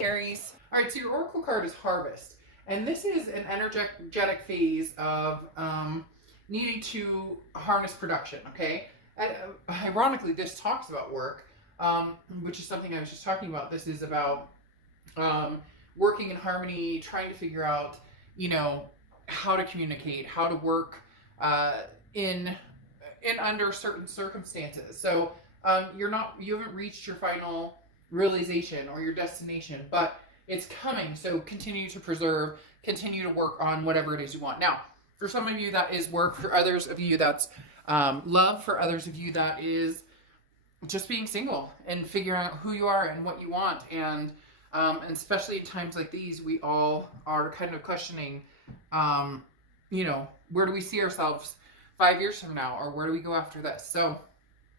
Aries. All right, so your oracle card is Harvest, and this is an energetic phase of needing to harness production. Okay, and, ironically, this talks about work, which is something I was just talking about. This is about working in harmony, trying to figure out, how to communicate, how to work in under certain circumstances. So you haven't reached your final realization or your destination, but it's coming. So continue to preserve, continue to work on whatever it is you want. Now, for some of you that is work, for others of you that's love, for others of you that is just being single and figuring out who you are and what you want. And especially in times like these, we all are kind of questioning, where do we see ourselves 5 years from now, or where do we go after this? So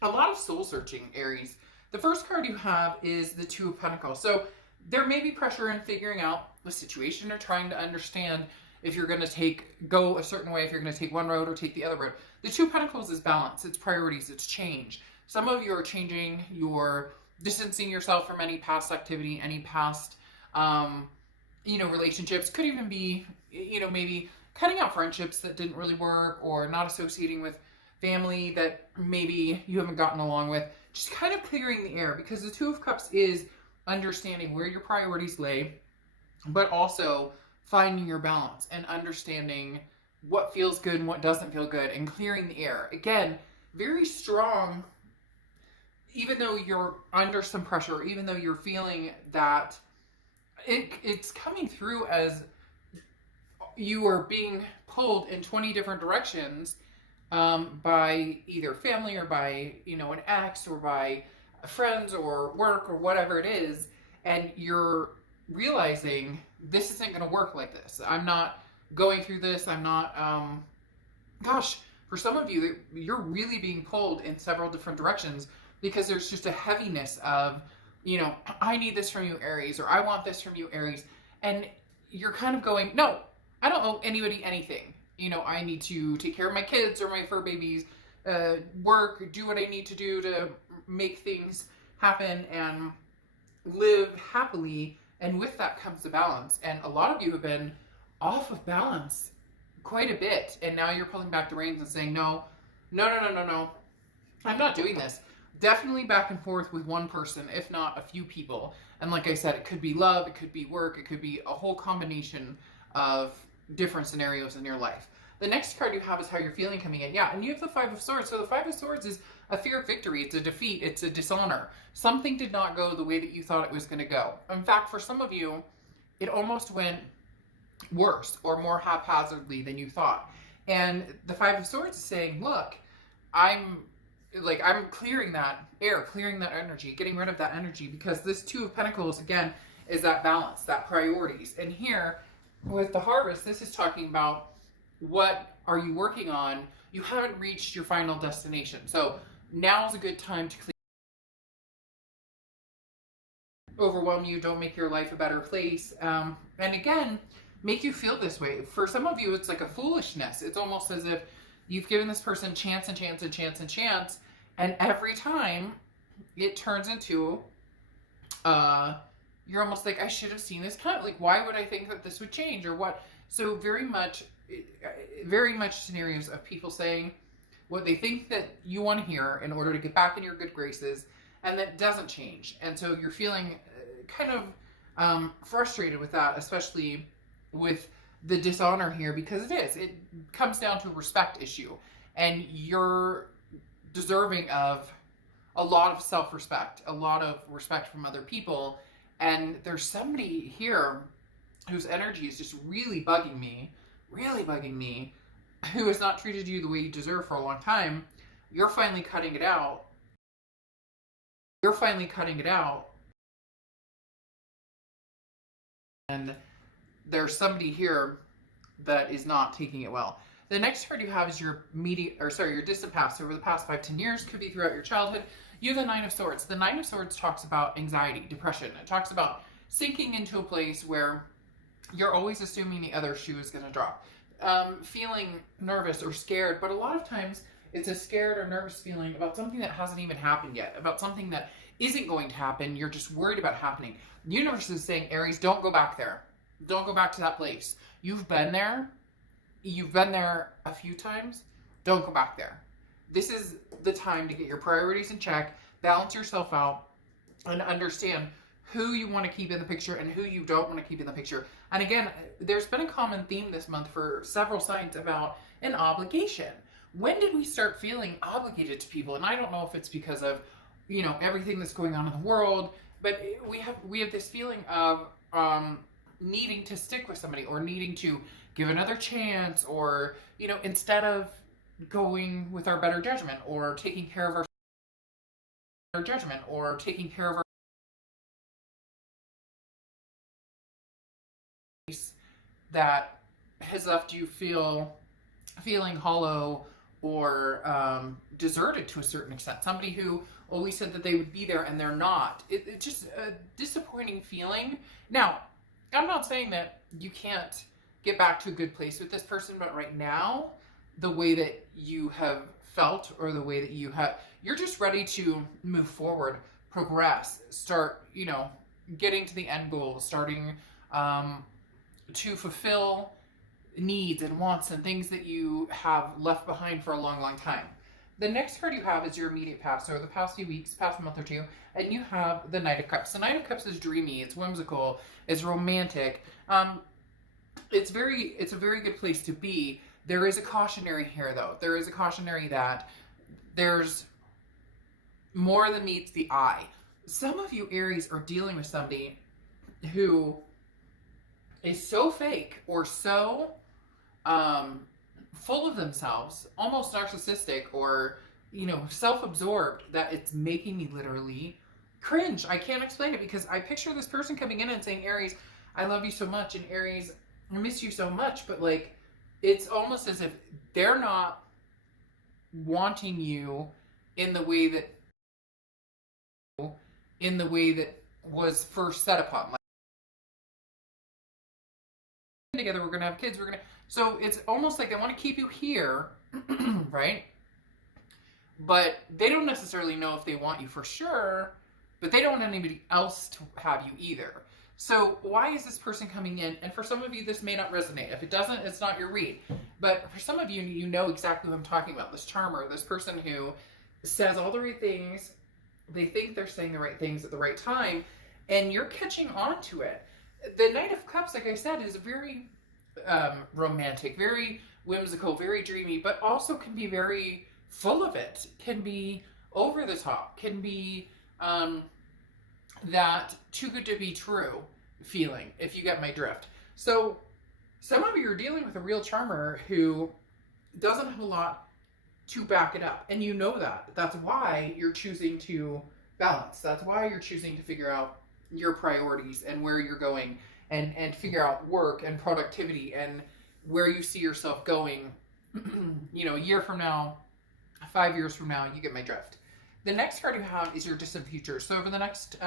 a lot of soul searching, Aries. The first card you have is the Two of Pentacles. So there may be pressure in figuring out the situation or trying to understand if you're going to go a certain way, if you're going to take one road or take the other road. The Two of Pentacles is balance, it's priorities, it's change. Some of you are changing, you're distancing yourself from any past activity, any past, relationships. Could even be, maybe cutting out friendships that didn't really work, or not associating with family that maybe you haven't gotten along with. Just kind of clearing the air, because the Two of Cups is understanding where your priorities lay, but also finding your balance and understanding what feels good and what doesn't feel good, and clearing the air. Again, very strong, even though you're under some pressure, even though you're feeling that it's coming through as you are being pulled in 20 different directions, by either family or by, an ex, or by friends or work or whatever it is. And you're realizing this isn't going to work like this. I'm not going through this. I'm not, for some of you, you're really being pulled in several different directions, because there's just a heaviness of, I need this from you, Aries, or I want this from you, Aries. And you're kind of going, no, I don't owe anybody anything. I need to take care of my kids or my fur babies, work, do what I need to do to make things happen and live happily. And with that comes the balance. And a lot of you have been off of balance quite a bit. And now you're pulling back the reins and saying, no, I'm not doing this. Definitely back and forth with one person, if not a few people. And like I said, it could be love, it could be work, it could be a whole combination of different scenarios in your life. The next card you have is how you're feeling coming in. Yeah, and you have the Five of Swords. So the Five of Swords is a fear of victory. It's a defeat. It's a dishonor. Something did not go the way that you thought it was going to go. In fact, for some of you, it almost went worse or more haphazardly than you thought. And the Five of Swords is saying, look, I'm clearing that air, clearing that energy, getting rid of that energy, because this Two of Pentacles, again, is that balance, that priorities. And here, with the Harvest, this is talking about what are you working on. You haven't reached your final destination. So now's a good time to overwhelm you. Don't make your life a better place. And again, make you feel this way. For some of you, it's like a foolishness. It's almost as if you've given this person chance and chance and chance and chance. And every time it turns into, you're almost like, I should have seen this coming. Like, why would I think that this would change, or what? So very much scenarios of people saying what they think that you want to hear in order to get back in your good graces, and that doesn't change. And so you're feeling kind of frustrated with that, especially with the dishonor here, because it comes down to a respect issue, and you're deserving of a lot of self-respect, a lot of respect from other people. And there's somebody here whose energy is just really bugging me, who has not treated you the way you deserve for a long time. You're finally cutting it out. And there's somebody here that is not taking it well. The next card you have is your distant past. Over the past 5-10 years, could be throughout your childhood. You have the Nine of Swords. The Nine of Swords talks about anxiety, depression. It talks about sinking into a place where you're always assuming the other shoe is going to drop. Feeling nervous or scared, but a lot of times it's a scared or nervous feeling about something that hasn't even happened yet, about something that isn't going to happen. You're just worried about happening. The universe is saying, Aries, don't go back there. Don't go back to that place. You've been there. You've been there a few times. Don't go back there. This is the time to get your priorities in check, balance yourself out, and understand who you want to keep in the picture and who you don't want to keep in the picture. And again, there's been a common theme this month for several signs about an obligation. When did we start feeling obligated to people? And I don't know if it's because of, you know, everything that's going on in the world, but we have this feeling of needing to stick with somebody or needing to give another chance, or, you know, instead of going with our better judgment or taking care of our judgment or taking care of our that has left you feeling hollow or deserted to a certain extent. Somebody who always said that they would be there and they're not. It's just a disappointing feeling. Now, I'm not saying that you can't get back to a good place with this person, but right now, the way that you have felt or the way that you're just ready to move forward, progress, start, you know, getting to the end goal, starting to fulfill needs and wants and things that you have left behind for a long, long time. The next card you have is your immediate past, or the past few weeks, past month or two, and you have the Knight of Cups. The Knight of Cups is dreamy, it's whimsical, it's romantic. It's a very good place to be. There is a cautionary here, though. There is a cautionary that there's more than meets the eye. Some of you Aries are dealing with somebody who is so fake or so full of themselves, almost narcissistic or, you know, self-absorbed, that it's making me literally cringe. I can't explain it, because I picture this person coming in and saying, Aries, I love you so much, and Aries, I miss you so much, but like, it's almost as if they're not wanting you in the way that was first set upon. Like, together, we're gonna have kids, so it's almost like they want to keep you here, right? But they don't necessarily know if they want you for sure, but they don't want anybody else to have you either. So why is this person coming in? And for some of you, this may not resonate. If it doesn't, it's not your read. But for some of you, you know exactly what I'm talking about. This charmer, this person who says all the right things. They think they're saying the right things at the right time, and you're catching on to it. The Knight of Cups, like I said, is very romantic, very whimsical, very dreamy, but also can be very full of it, can be over the top, can be that too good to be true feeling, if you get my drift. So some of you are dealing with a real charmer who doesn't have a lot to back it up, and you know that. That's why you're choosing to balance. That's why you're choosing to figure out your priorities and where you're going, and figure out work and productivity and where you see yourself going, you know, a year from now, 5 years from now. You get my drift. The next card you have is your distant future. So over the next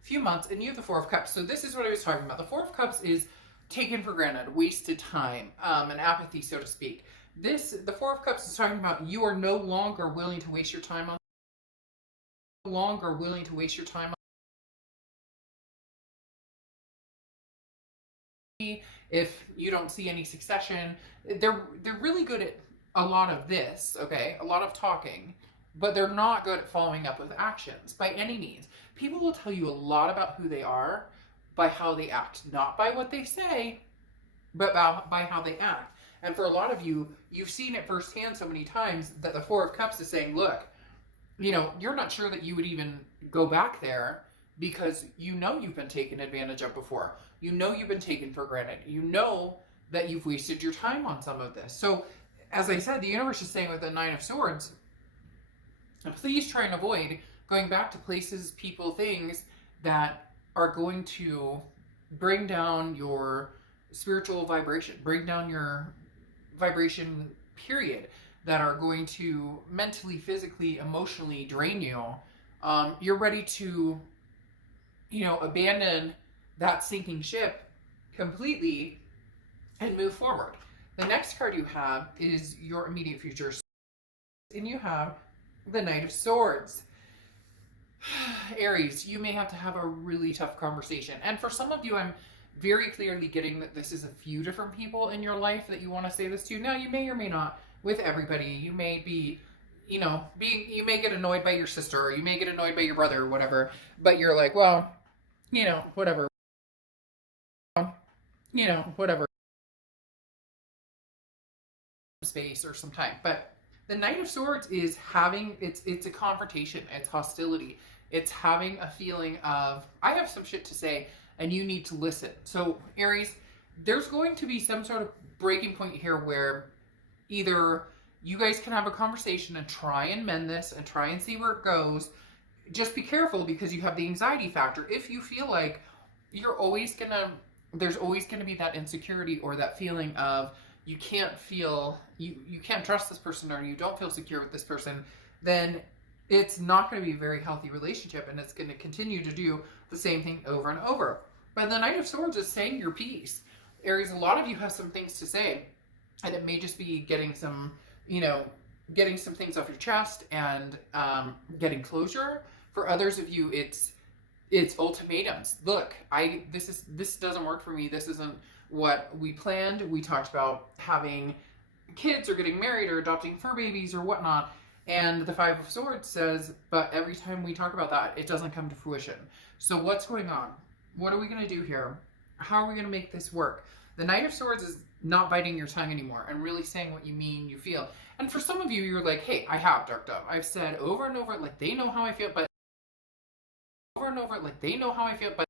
few months, and you have the Four of Cups. So this is what I was talking about. The Four of Cups is taken for granted, wasted time, and apathy, so to speak. The Four of Cups is talking about you are no longer willing to waste your time on. No longer willing to waste your time on. If you don't see any succession, they're really good at a lot of this, okay, a lot of talking, but they're not good at following up with actions by any means. People will tell you a lot about who they are by how they act, not by what they say, but by how they act. And for a lot of you, you've seen it firsthand so many times that the Four of Cups is saying, look, you know, you're not sure that you would even go back there, because you know you've been taken advantage of before. You know you've been taken for granted. You know that you've wasted your time on some of this. So, as I said, the universe is saying with the Nine of Swords, please try and avoid going back to places, people, things that are going to bring down your spiritual vibration, bring down your vibration, period, that are going to mentally, physically, emotionally drain you. You're ready to, you know, abandon that sinking ship completely and move forward. The next card you have is your immediate future, and you have the Knight of Swords. Aries, you may have to have a really tough conversation. And for some of you, I'm very clearly getting that this is a few different people in your life that you want to say this to. Now, you may or may not with everybody. You may be, you may get annoyed by your sister, or you may get annoyed by your brother, or whatever. But you're like, well, whatever. Whatever. Space or some time. But the Knight of Swords is having, it's a confrontation, it's hostility, it's having a feeling of, I have some shit to say and you need to listen. So Aries, there's going to be some sort of breaking point here where either you guys can have a conversation and try and mend this and try and see where it goes. Just be careful, because you have the anxiety factor. If you feel like there's always gonna be that insecurity or that feeling of you can't trust this person, or you don't feel secure with this person, then it's not going to be a very healthy relationship, and it's going to continue to do the same thing over and over. But the Knight of Swords is saying your piece. Aries, a lot of you have some things to say, and it may just be getting some things off your chest and getting closure. For others of you, it's ultimatums. Look, this doesn't work for me. This isn't what we planned. We talked about having kids or getting married or adopting fur babies or whatnot. And the Five of Swords says, but every time we talk about that, it doesn't come to fruition. So what's going on? What are we going to do here? How are we going to make this work? The Knight of Swords is not biting your tongue anymore and really saying what you mean, you feel. And for some of you, you're like, hey, I have, Dark Dove. I've said over and over, like, they know how I feel, but over and over, like, they know how I feel, but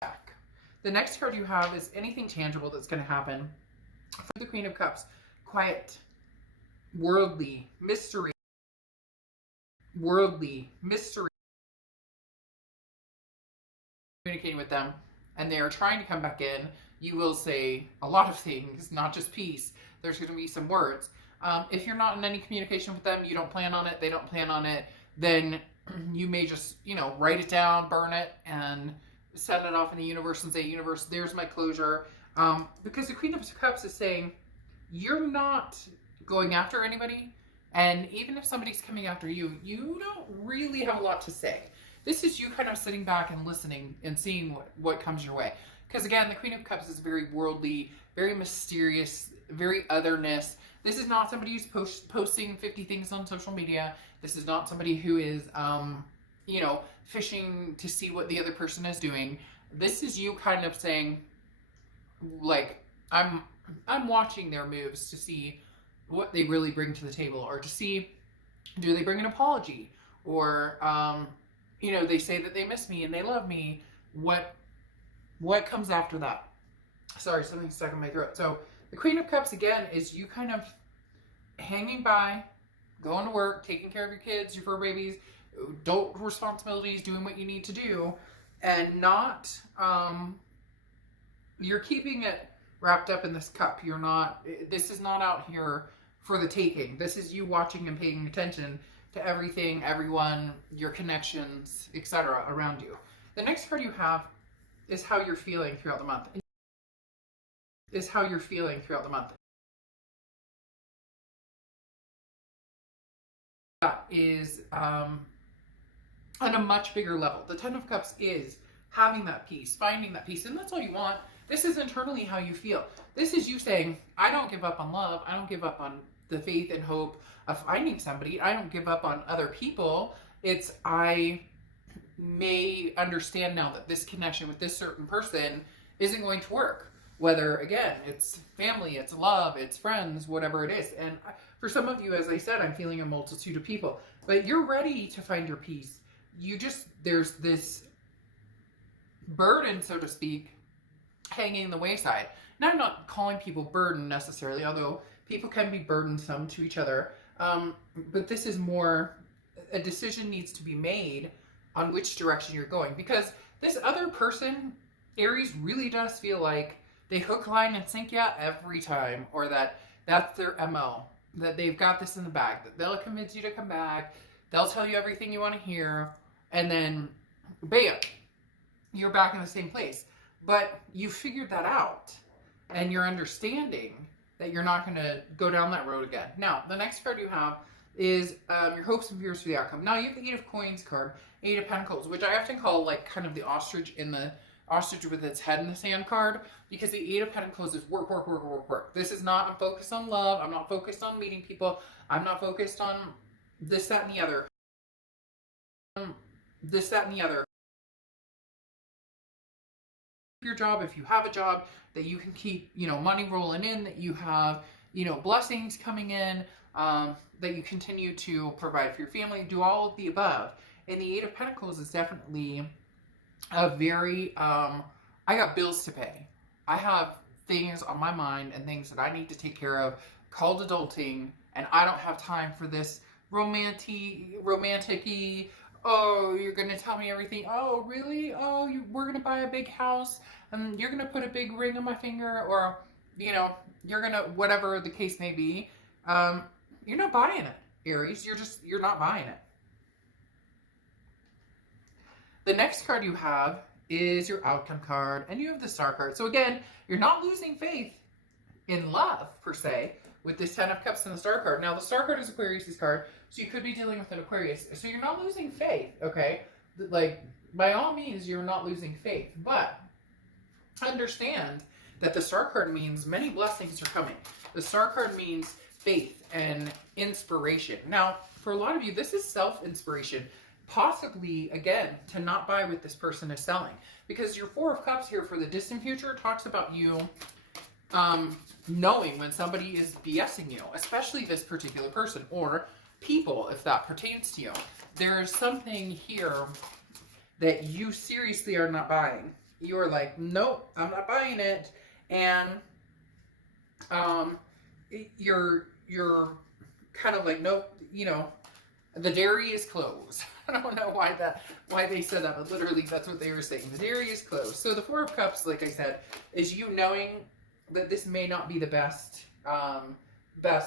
back. The next card you have is anything tangible that's going to happen. For the Queen of Cups, quiet, worldly, mystery, communicating with them, and they are trying to come back in. You will say a lot of things, not just peace. There's going to be some words. If you're not in any communication with them, you don't plan on it, they don't plan on it, then you may just, write it down, burn it, and send it off in the universe and say, universe, there's my closure. Because the Queen of Cups is saying, you're not going after anybody, and even if somebody's coming after you, you don't really have a lot to say. This is you kind of sitting back and listening and seeing what comes your way. Because again, the Queen of Cups is very worldly, very mysterious, very otherness. This is not somebody who's posting 50 things on social media. This is not somebody who is, fishing to see what the other person is doing. This is you kind of saying, like, I'm watching their moves to see what they really bring to the table, or to see, do they bring an apology, or they say that they miss me and they love me. What comes after that? Sorry, something's stuck in my throat. So the Queen of Cups again is you kind of hanging by, going to work, taking care of your kids, your fur babies, adult responsibilities, doing what you need to do, and not you're keeping it wrapped up in this cup. You're not, this is not out here for the taking. This is you watching and paying attention to everything, everyone, your connections, etc. around you. The next card you have is how you're feeling throughout the month. That is on a much bigger level. The Ten of Cups is having that peace, finding that peace, and that's all you want. This is internally how you feel. This is you saying, I don't give up on love. I don't give up on the faith and hope of finding somebody. I don't give up on other people. It's, I may understand now that this connection with this certain person isn't going to work. Whether, again, it's family, it's love, it's friends, whatever it is. And for some of you, as I said, I'm feeling a multitude of people. But you're ready to find your peace. There's this burden, so to speak, hanging in the wayside. Now, I'm not calling people burden necessarily, although people can be burdensome to each other. But this is more, a decision needs to be made on which direction you're going. Because this other person, Aries, really does feel like they hook, line, and sink you every time. Or that's their MO. That they've got this in the bag. That they'll convince you to come back. They'll tell you everything you want to hear. And then, bam, you're back in the same place. But you figured that out. And you're understanding that you're not going to go down that road again. Now, the next card you have is your hopes and fears for the outcome. Now you have the Eight of Coins card, Eight of Pentacles, which I often call like kind of the ostrich in the ostrich with its head in the sand card, because the Eight of Pentacles is work, work, work, work, work. This is not, I'm focused on love. I'm not focused on meeting people. I'm not focused on this, that, and the other. This, that, and the other. Your job, if you have a job, that you can keep, you know, money rolling in, that you have, you know, blessings coming in, that you continue to provide for your family, do all of the above. And the Eight of Pentacles is definitely a very, I got bills to pay. I have things on my mind and things that I need to take care of, called adulting, and I don't have time for this romantic-y, oh, you're going to tell me everything. Oh, really? Oh, we're going to buy a big house and you're going to put a big ring on my finger, or, you know, you're going to, whatever the case may be. You're not buying it, Aries. You're not buying it. The next card you have is your outcome card, and you have the Star card. So again, you're not losing faith in love, per se, with this Ten of Cups and the Star card. Now, the Star card is Aquarius' card, so you could be dealing with an Aquarius. So you're not losing faith, okay? Like, by all means, you're not losing faith. But understand that the Star card means many blessings are coming. The Star card means faith and inspiration. Now, for a lot of you, this is self-inspiration. Possibly, again, to not buy what this person is selling. Because your Four of Cups here for the distant future talks about you knowing when somebody is BSing you, especially this particular person, or people, if that pertains to you. There's something here that you seriously are not buying. You're like, nope, I'm not buying it. And you're kind of like, nope, you know, the dairy is closed. I don't know why they said that, but literally that's what they were saying. The dairy is closed. So the Four of Cups, like I said, is you knowing that this may not be the best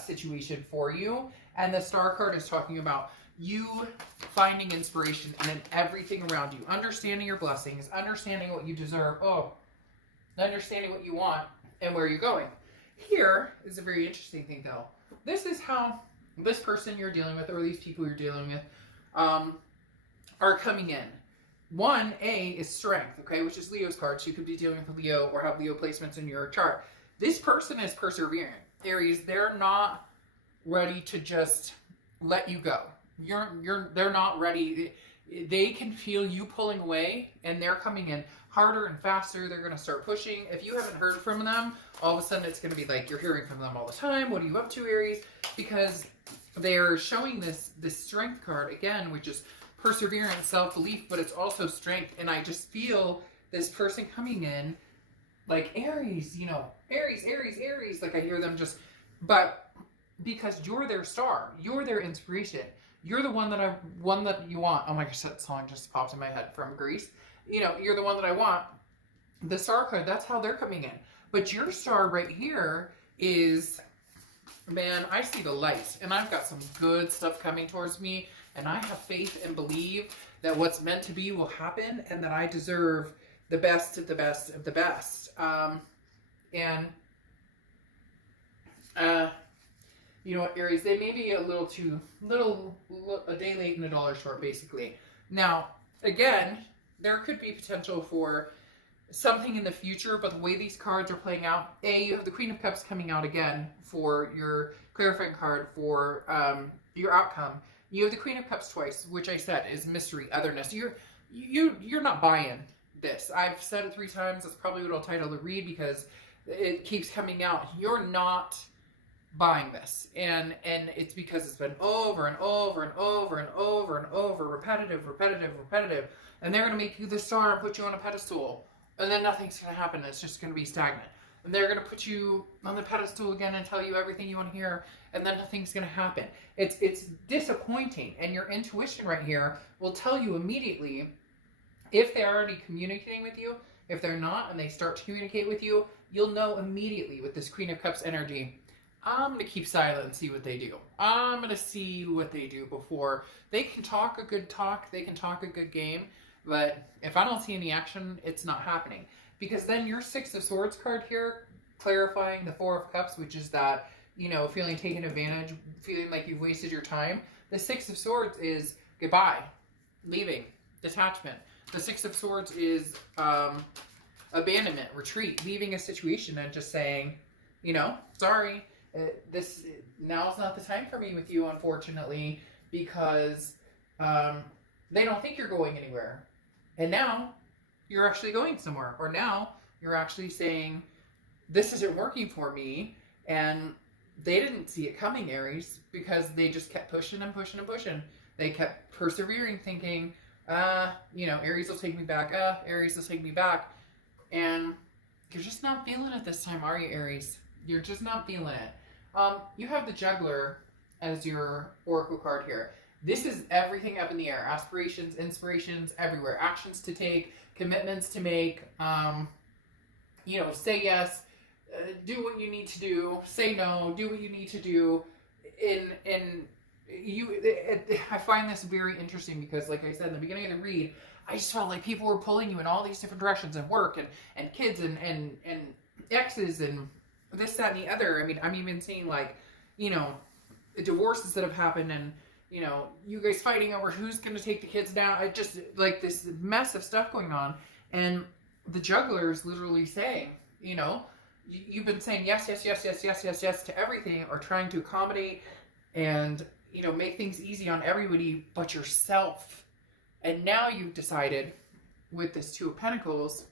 situation for you. And the Star card is talking about you finding inspiration in everything around you, understanding your blessings, understanding what you deserve, understanding what you want and where you're going. Here is a very interesting thing, though. This is how this person you're dealing with, or these people you're dealing with, are coming in. 1A is strength, okay, which is Leo's card. So you could be dealing with a Leo or have Leo placements in your chart. This person is persevering. Aries, they're not ready to just let you go. They're not ready. They can feel you pulling away, and they're coming in harder and faster. They're going to start pushing. If you haven't heard from them, all of a sudden it's going to be like you're hearing from them all the time. What are you up to, Aries? Because they're showing this strength card again, which is perseverance, self-belief, but it's also strength. And I just feel this person coming in like Aries, you know, Aries, Aries, Aries. Like I hear them just, but because you're their star, you're their inspiration. You're the one that you want. Oh my gosh, that song just popped in my head from Greece. You know, you're the one that I want. The Star card, that's how they're coming in. But your star right here is, man, I see the light. And I've got some good stuff coming towards me. And I have faith and believe that what's meant to be will happen. And that I deserve the best of the best of the best. You know what, Aries, they may be a day late and a dollar short, basically. Now, again, there could be potential for something in the future, but the way these cards are playing out, you have the Queen of Cups coming out again for your clarifying card for your outcome. You have the Queen of Cups twice, which I said is mystery, otherness. You're not buying this. I've said it 3 times. That's probably what I'll title the read because it keeps coming out. You're not buying this, and it's because it's been over and over and over and over and over, repetitive, and they're going to make you the star and put you on a pedestal, and then nothing's going to happen. It's just going to be stagnant, and they're going to put you on the pedestal again and tell you everything you want to hear, and then nothing's going to happen. It's disappointing, and your intuition right here will tell you immediately if they're already communicating with you. If they're not and they start to communicate with you, you'll know immediately with this Queen of Cups energy, I'm going to keep silent and see what they do. I'm going to see what they do before. They can talk a good talk. They can talk a good game. But if I don't see any action, it's not happening. Because then your Six of Swords card here, clarifying the Four of Cups, which is that you know, feeling taken advantage, feeling like you've wasted your time. The Six of Swords is goodbye, leaving, detachment. The Six of Swords is abandonment, retreat, leaving a situation and just saying, you know, sorry, now's not the time for me with you, unfortunately, because they don't think you're going anywhere. And now you're actually going somewhere. Or now you're actually saying, this isn't working for me. And they didn't see it coming, Aries, because they just kept pushing and pushing and pushing. They kept persevering, thinking, you know, Aries will take me back. Aries will take me back. And you're just not feeling it this time, are you, Aries? You're just not feeling it. You have the Juggler as your oracle card here. This is everything up in the air. Aspirations, inspirations, everywhere. Actions to take, commitments to make. You know, say yes, do what you need to do. Say no, do what you need to do. I find this very interesting because, like I said in the beginning of the read, I just felt like people were pulling you in all these different directions, and work and kids and exes and this, that, and the other. I mean, I'm even seeing, like, you know, divorces that have happened, and, you know, you guys fighting over who's going to take the kids down. I just, like, this mess of stuff going on. And the Juggler is literally saying, you know, you've been saying yes, yes, yes, yes, yes, yes, yes to everything, or trying to accommodate and, you know, make things easy on everybody but yourself. And now you've decided with this Two of Pentacles,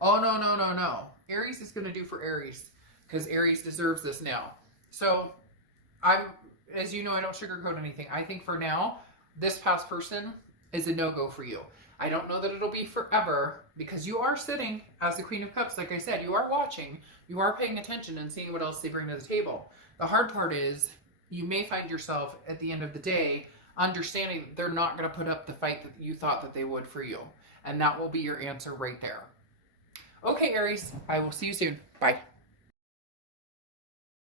oh, no, no, no, no. Aries is going to do for Aries, because Aries deserves this now. So as you know, I don't sugarcoat anything. I think for now, this past person is a no-go for you. I don't know that it'll be forever, because you are sitting as the Queen of Cups. Like I said, you are watching, you are paying attention and seeing what else they bring to the table. The hard part is you may find yourself at the end of the day understanding they're not going to put up the fight that you thought that they would for you. And that will be your answer right there. Okay, Aries, I will see you soon. Bye.